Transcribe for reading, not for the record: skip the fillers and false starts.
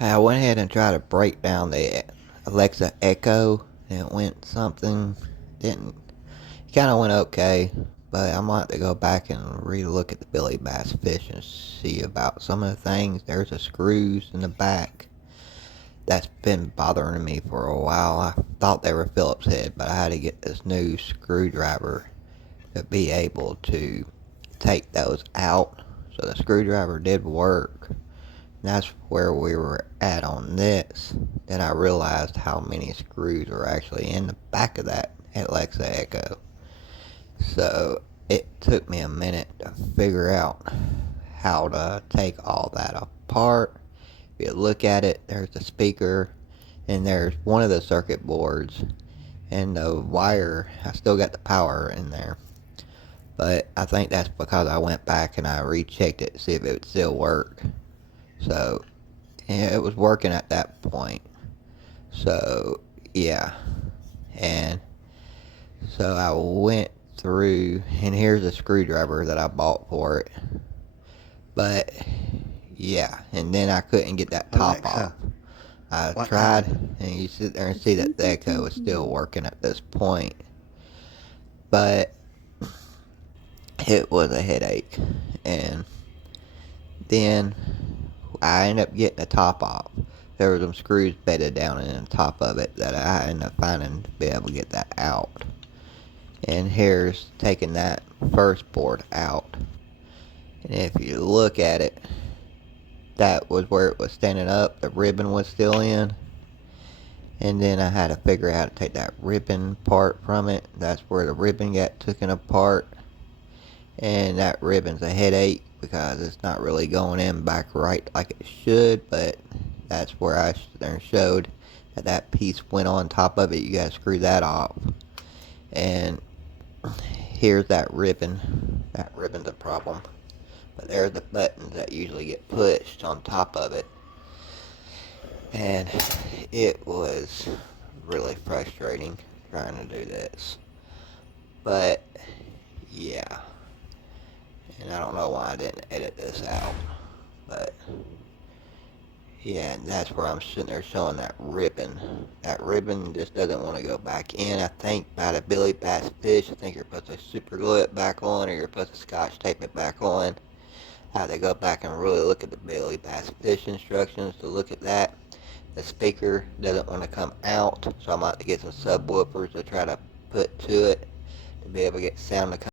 I went ahead and tried to break down the Alexa Echo, and it went something, didn't, it kind of went okay, but I might have to go back and re-look at the Billy Bass Fish and see about some of the things. There's the screws in the back. That's been bothering me for a while. I thought they were Phillips head, but I had to get this new screwdriver to be able to take those out. So the screwdriver did work. That's where we were at on this. Then I realized how many screws were actually in the back of that Alexa Echo. So it took me a minute to figure out how to take all that apart. If you look at it, there's the speaker, and there's one of the circuit boards, and the wire, I still got the power in there. But I think that's because I went back and I rechecked it to see if it would still work. So, yeah, it was working at that point. So, yeah. And so I went through, and here's a screwdriver that I bought for it. But, yeah. And then I couldn't get that top off. Alexa, I what tried, time? and you sit there and see that the Echo is still working at this point. But it was a headache. And then I ended up getting the top off. There were some screws bedded down in the top of it that I ended up finding to be able to get that out. And here's taking that first board out. And if you look at it, that was where it was standing up. The ribbon was still in. And then I had to figure out how to take that ribbon part from it. That's where the ribbon got taken apart. And that ribbon's a headache because it's not really going in back right like it should, but that's where I showed that that piece went on top of it. You gotta screw that off. And here's that ribbon. That ribbon's a problem. But there's the buttons that usually get pushed on top of it. And it was really frustrating trying to do this. But yeah. And I don't know why I didn't edit this out. But yeah, and that's where I'm sitting there showing that ribbon. That ribbon just doesn't want to go back in. I think by the Billy Bass Fish, I think you're supposed to super glue it back on, or you're supposed to scotch tape it back on. I have to go back and really look at the Billy Bass Fish instructions to look at that. The speaker doesn't want to come out, so I'm about to get some subwoofers to try to put to it to be able to get sound to come